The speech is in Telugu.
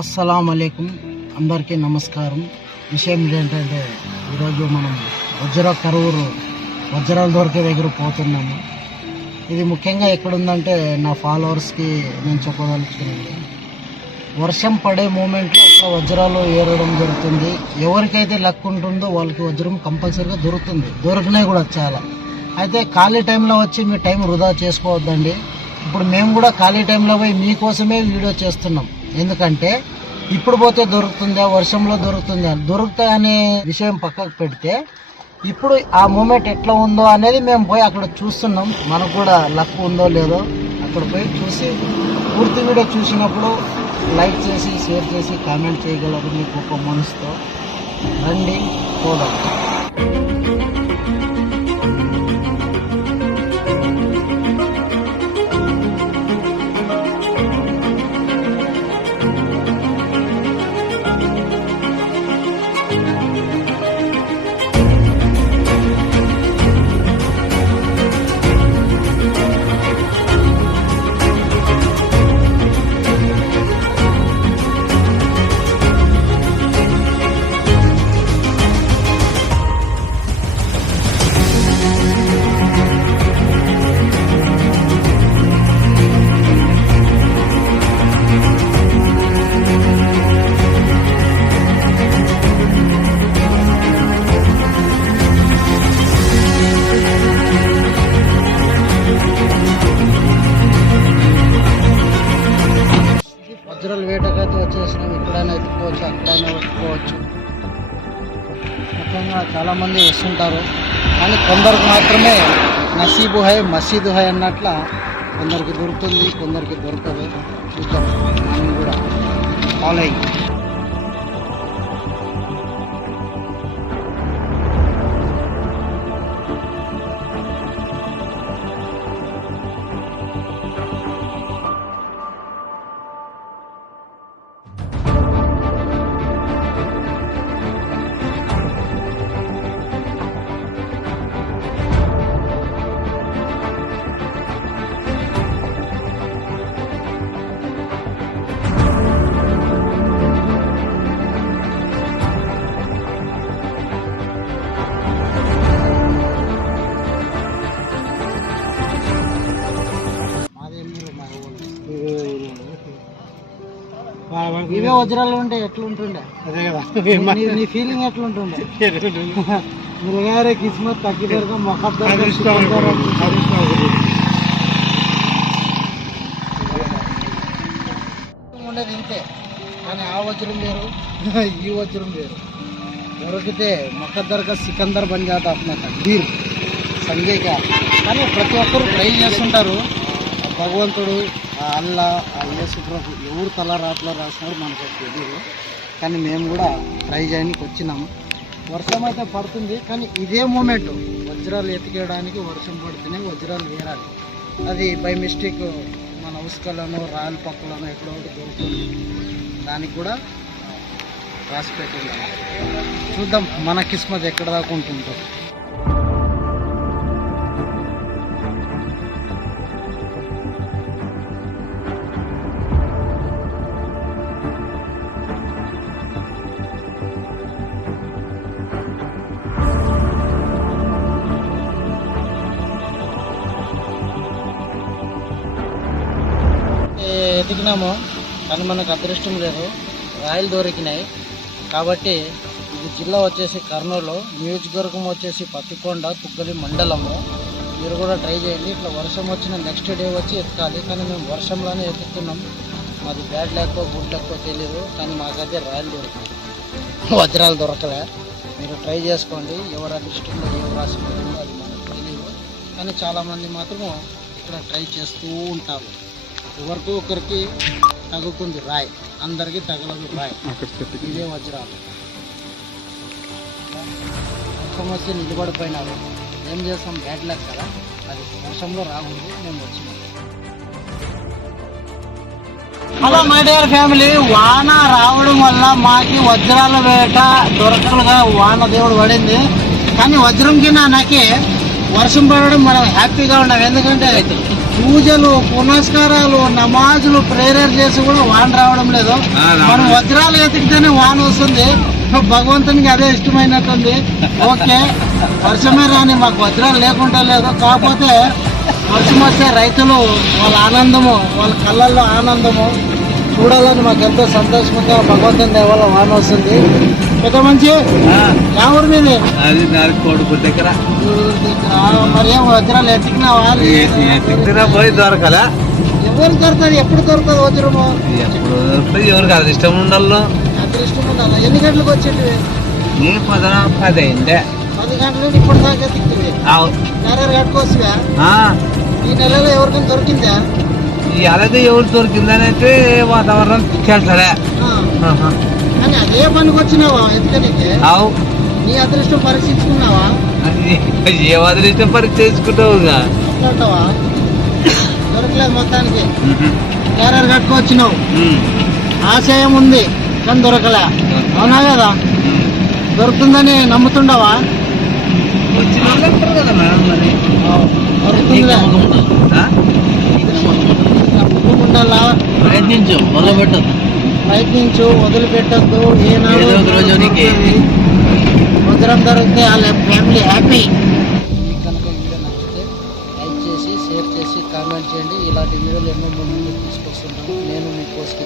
అస్సలాం అలైకుం, అందరికీ నమస్కారం. విషయం ఏంటంటే ఈరోజు మనం కరూరు వజ్రాలు దొరికే దగ్గర పోతున్నాము. ఇది ముఖ్యంగా ఎక్కడుందంటే నా ఫాలోవర్స్కి నేను చెప్పదలుచుకున్నది, వర్షం పడే మూమెంట్లో అక్కడ వజ్రాలు ఏరడం జరుగుతుంది. ఎవరికైతే లక్ ఉంటుందో వాళ్ళకి వజ్రం కంపల్సరీగా దొరుకుతుంది, దొరికినాయి కూడా చాలా. అయితే ఖాళీ టైంలో వచ్చి మీ టైం వృధా చేసుకోవద్దండి. ఇప్పుడు మేము కూడా ఖాళీ టైంలో పోయి మీకోసమే వీడియో చేస్తున్నాం. ఎందుకంటే ఇప్పుడు పోతే దొరుకుతుందా, వర్షంలో దొరుకుతాయి అనే విషయం పక్కకు పెడితే ఇప్పుడు ఆ మూమెంట్ ఎట్లా ఉందో అనేది మేము పోయి అక్కడ చూస్తున్నాం. మనకు కూడా లక్ ఉందో లేదో అక్కడ పోయి చూసి పూర్తి వీడియో చూసినప్పుడు లైక్ చేసి, షేర్ చేసి, కామెంట్ చేయగలరు మీకు ఒక మనసుతో. రండి చూడండి. వజ్రాలు వేటకైతే వచ్చేసినాం. ఎక్కడైనా ఎత్తుకోవచ్చు, అక్కడైనా ఎత్తుకోవచ్చు. ముఖ్యంగా చాలామంది వస్తుంటారు, కానీ కొందరికి మాత్రమే నసీబు హై మసీదు హై అన్నట్ల కొందరికి దొరుకుతుంది, కొందరికి దొరకదు. చూద్దాం, మనం కూడా ఫాలో అయ్యి. ఇవే వజ్రాలు ఉంటే ఎట్లుంటుండే, అదే కదా నీ ఫీలింగ్ ఎట్లుంటుండే? మిలగారే కిస్మత్ తగ్గిదరగా ఉండేది ఇంతే. కానీ ఆ వజ్రం వేరు, ఈ వజ్రం వేరు. దొరికితే మొక్కద్దరగా సికందర్ బన్ జాతా అప్నా తక్బీర్ సంజయ్గా. కానీ ప్రతి ఒక్కరు ట్రై చేస్తుంటారు. భగవంతుడు, అల్లా, యేసు ప్రభు ఎవరు తల రాట్లో రాసినారు మనకు తెలియదు. కానీ మేము కూడా ట్రై చేయడానికి వచ్చినాము. వర్షం అయితే పడుతుంది, కానీ ఇదే మూమెంట్ వజ్రాలు ఎతికేయడానికి వర్షం పడితేనే వజ్రాలు వేరాలి. అది బై మిస్టేక్ మన ఉసుకలను, రాయల పక్కలను ఎక్కడో ఒకటి దొరుకుతుంది. దానికి కూడా రాసి పెట్టింది. చూద్దాం మన కిస్మత్ ఎక్కడ దాకా ఉంటుందో. ఎతికినాము, కానీ మనకు అదృష్టం లేదు, రాయలు దొరికినాయి. కాబట్టి ఇది జిల్లా వచ్చేసి కర్నూలు, నియోజకవర్గం వచ్చేసి పత్తికొండ, తుగ్గలి మండలము. మీరు కూడా ట్రై చేయండి. ఇట్లా వర్షం వచ్చిన నెక్స్ట్ డే వచ్చి ఎత్తుకాలి. కానీ మేము వర్షంలోనే ఎత్తుకున్నాం. మాది బ్యాడ్ లెక్కో గుడ్ లెక్కో తెలియదు, కానీ మాకైతే రాయలు దొరికినాయి, వజ్రాలు దొరకలే. మీరు ట్రై చేసుకోండి. ఎవరు అదృష్టంలో ఎవరు రాసి పెట్టిందో అది మనకు తెలియదు, కానీ చాలామంది మాత్రము ఇక్కడ ట్రై చేస్తూ ఉంటారు. ఎవరికో ఒకరికి తగులుతుంది రాయి, అందరికీ తగలదు రాయి. ఇదే వజ్రాలు. వర్షం వచ్చి నిలబడిపోయినారు, ఏం చేస్తాం, బ్యాడ్ లక్ కదా. అది వర్షంలో రాకూడదు, మేము వచ్చినాం. హలో మై డియర్ ఫ్యామిలీ, వాన రావడం వల్ల మాకి వజ్రాల వేట దొరకలుగా వాన దేవుడు పడింది. కానీ వజ్రం కింద నాకే వర్షం పడడం మనం హ్యాపీగా ఉన్నాం. ఎందుకంటే పూజలు పునస్కారాలు నమాజులు ప్రేయర్ చేసి కూడా వాన రావడం లేదు. మనం వజ్రాలు ఎతికితేనే వాన వస్తుంది. భగవంతునికి అదే ఇష్టమైనట్టుంది. ఓకే, వర్షమే రాని, మాకు వజ్రాలు లేకుండా లేదు. కాకపోతే వర్షం వస్తే రైతులు వాళ్ళ ఆనందము, వాళ్ళ కళ్ళల్లో ఆనందము చూడాలని మాకు ఎంతో సంతోషంగా భగవంతుని దయ వల్ల వాన వస్తుంది. పెద్ద మంచి ఎవరు మీది? దగ్గర మరి ఏం వజ్రాలు ఎత్తికినా పోయి దొరకలా. ఎవరు దొరుకుతుంది? ఎప్పుడు దొరుకుతుంది వజ్రము? ఎప్పుడు దొరుకుతుంది? ఎవరికి అది ఇష్టం ఉండాలి. ఇష్టం ఉండాలి. ఎన్ని గంటలకు వచ్చేటివి? నీ 10 అయిందే. 10 గంటల నుండి ఇప్పుడు దాకా ఎత్తికివి. క్యారియర్ కట్టుకోవచ్చుగా. ఈ నెలలో ఎవరికైనా దొరికిందా? అలాగే ఎవరు దొరికిందని అయితే వాతావరణం తెలుసలే. కానీ అదే పనికి వచ్చినావా ఎత్తుకనికి? నీ అదృష్టం పరీక్షించుకున్నావా? ఏ అదృష్టం పరీక్ష చేసుకుంటావు? అంటావా? దొరకలేదు మొత్తానికి. క్యారియర్ కట్టుకొచ్చినావు, ఆశయం ఉంది కానీ దొరకలే. అవునా కదా? దొరుకుతుందని నమ్ముతుండవా? దొరుకుతుందిలే. ఉండాలా? ప్రయత్నించు, ప్రయత్నించు, వదిలిపెట్టద్దు. ఏనాడు వజ్రం దొరికితే వాళ్ళ ఫ్యామిలీ హ్యాపీ. కనుక వీడియో నచ్చితే లైక్ చేసి షేర్ చేసి కామెంట్ చేయండి. ఇలాంటి వీడియోలు ఎన్నో ముందు తీసుకొస్తుంటాను. నేను మీ పోస్ట్.